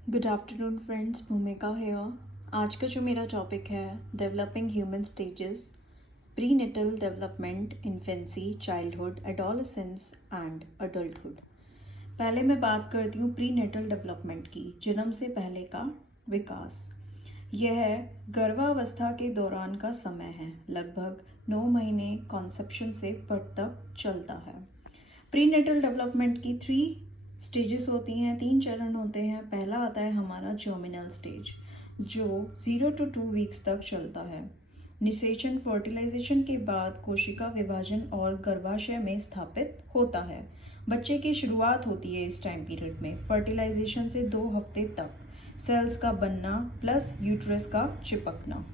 Good afternoon friends, Bhumika here. आज का जो मेरा टॉपिक है developing human stages, prenatal development, infancy, childhood, adolescence and adulthood. पहले मैं बात करती हूँ प्री नेटल डेवलपमेंट की, जन्म से पहले का विकास। यह गर्भावस्था के दौरान का समय है, लगभग 9 महीने कॉन्सेप्शन से बर्थ तक चलता है। प्री नेटल डेवलपमेंट की 3 स्टेजेस होती हैं, 3 चरण होते हैं। पहला आता है हमारा जर्मिनल स्टेज, जो 0 to 2 वीक्स तक चलता है। निषेचन फर्टिलाइजेशन के बाद कोशिका विभाजन और गर्भाशय में स्थापित होता है। बच्चे की शुरुआत होती है इस टाइम पीरियड में। फर्टिलाइजेशन से 2 हफ्ते तक सेल्स का बनना प्लस यूट्रस का चिपकना।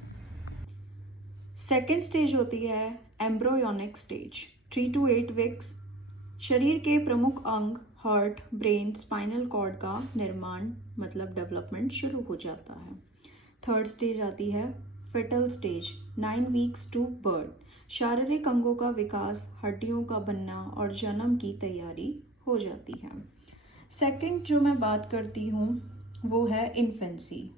सेकेंड स्टेज होती है एम्ब्रोयोनिक स्टेज, 3 to 8 वीक्स। शरीर के प्रमुख अंग हार्ट, ब्रेन, स्पाइनल कॉर्ड का निर्माण मतलब डेवलपमेंट शुरू हो जाता है। थर्ड स्टेज आती है fetal stage, 9 weeks to birth. शारीरिक अंगों का विकास, हड्डियों का बनना और जन्म की तैयारी हो जाती है। सेकंड जो मैं बात करती हूँ वो है इन्फेंसी।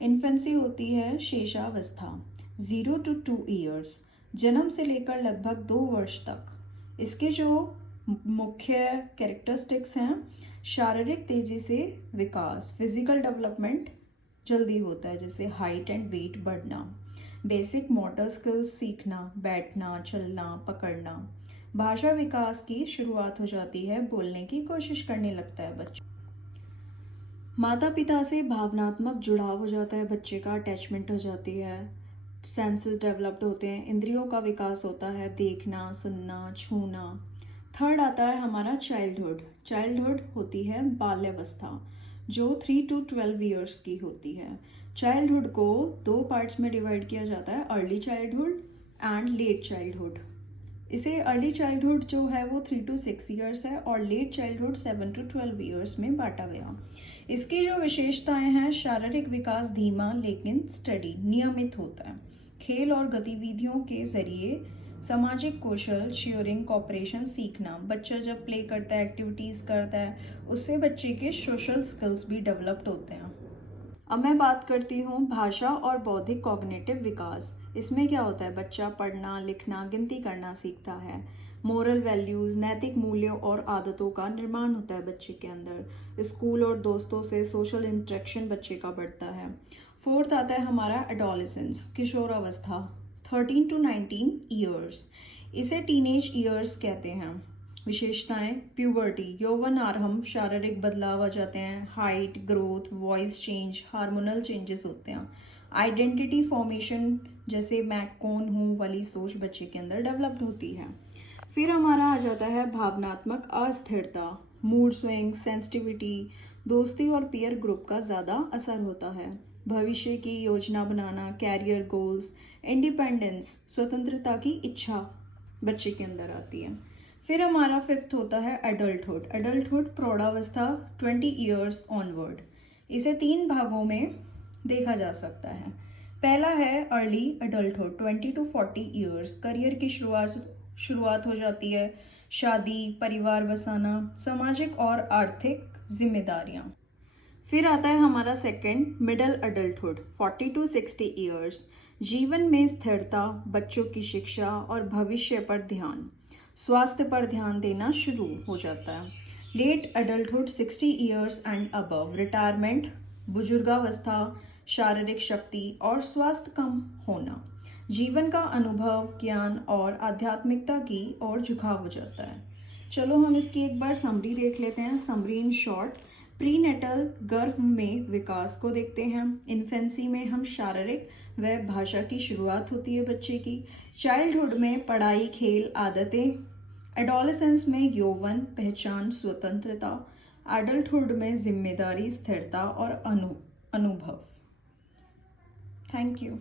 इन्फेंसी होती है शेषावस्था, 0 to 2 ईयर्स, जन्म से लेकर लगभग 2 वर्ष तक। इसके जो मुख्य कैरेक्टरिस्टिक्स हैं, शारीरिक तेजी से विकास, फिजिकल डेवलपमेंट जल्दी होता है, जैसे हाइट एंड वेट बढ़ना, बेसिक मोटर स्किल्स सीखना, बैठना, चलना, पकड़ना। भाषा विकास की शुरुआत हो जाती है, बोलने की कोशिश करने लगता है बच्चा। माता पिता से भावनात्मक जुड़ाव हो जाता है बच्चे का, अटैचमेंट हो जाती है, सेंसेस डेवलप्ड होते हैं, इंद्रियों का विकास होता है, देखना, सुनना, छूना। थर्ड आता है हमारा चाइल्डहुड। चाइल्डहुड होती है बाल्यावस्था, जो 3 to 12 ईयर्स की होती है। चाइल्डहुड को 2 पार्ट्स में डिवाइड किया जाता है, early childhood and let childhood. इसे अर्ली चाइल्डहुड जो है वो 3 to 6 ईयर्स है और लेट चाइल्डहुड 7 to 12 ईयर्स में बांटा गया। इसकी जो विशेषताएं हैं, शारीरिक विकास धीमा लेकिन स्टडी, नियमित होता है। खेल और गतिविधियों के जरिए सामाजिक कौशल, शेयरिंग, कॉपरेशन सीखना। बच्चा जब प्ले करता है, एक्टिविटीज़ करता है, उससे बच्चे के सोशल स्किल्स भी डेवलप्ड होते हैं। अब मैं बात करती हूँ भाषा और बौद्धिक कॉग्निटिव विकास। इसमें क्या होता है, बच्चा पढ़ना, लिखना, गिनती करना सीखता है। मोरल वैल्यूज़, नैतिक मूल्यों और आदतों का निर्माण होता है बच्चे के अंदर। स्कूल और दोस्तों से सोशल इंटरेक्शन बच्चे का बढ़ता है। फोर्थ आता है हमारा एडोलेसेंस, किशोरावस्था, 13 to 19 ईयर्स। इसे टीनेज ईयर्स कहते हैं। विशेषताएं, प्यूबर्टी, यौवन आरंभ, शारीरिक बदलाव आ जाते हैं, height, growth, voice change, hormonal changes होते हैं। आइडेंटिटी फॉर्मेशन, जैसे मैं कौन हूँ वाली सोच बच्चे के अंदर डेवलप्ड होती है। फिर हमारा आ जाता है भावनात्मक अस्थिरता, मूड स्विंग, सेंसिटिविटी, दोस्ती और पीयर ग्रुप का ज़्यादा असर होता है। भविष्य की योजना बनाना, कैरियर गोल्स, इंडिपेंडेंस, स्वतंत्रता की इच्छा बच्चे के अंदर आती है। फिर हमारा फिफ्थ होता है एडल्टहुड। एडल्टहुड प्रौढ़ावस्था, 20 ईयर्स ऑनवर्ड। इसे 3 भागों में देखा जा सकता है। पहला है early adulthood, 20 to 40 years. Career की शुरुआत हो जाती है, शादी, परिवार बसाना, सामाजिक और आर्थिक जिम्मेदारियां। फिर आता है हमारा second middle adulthood, 40 to 60 years. जीवन में स्थिरता, बच्चों की शिक्षा और भविष्य पर ध्यान, स्वास्थ्य पर ध्यान देना शुरू हो जाता है। Late adulthood, 60 years and above. Retirement, बुजुर्गावस्था, शारीरिक शक्ति और स्वास्थ्य कम होना। जीवन का अनुभव, ज्ञान और आध्यात्मिकता की ओर झुकाव हो जाता है। चलो हम इसकी एक बार समरी देख लेते हैं। समरी इन शॉर्ट, प्रीनेटल गर्भ में विकास को देखते हैं। इन्फेंसी में हम शारीरिक व भाषा की शुरुआत होती है बच्चे की। चाइल्डहुड में पढ़ाई, खेल, आदतें। एडोलेसेंस में यौवन, पहचान, स्वतंत्रता। एडल्टहुड में जिम्मेदारी, स्थिरता और अनुभव। Thank you.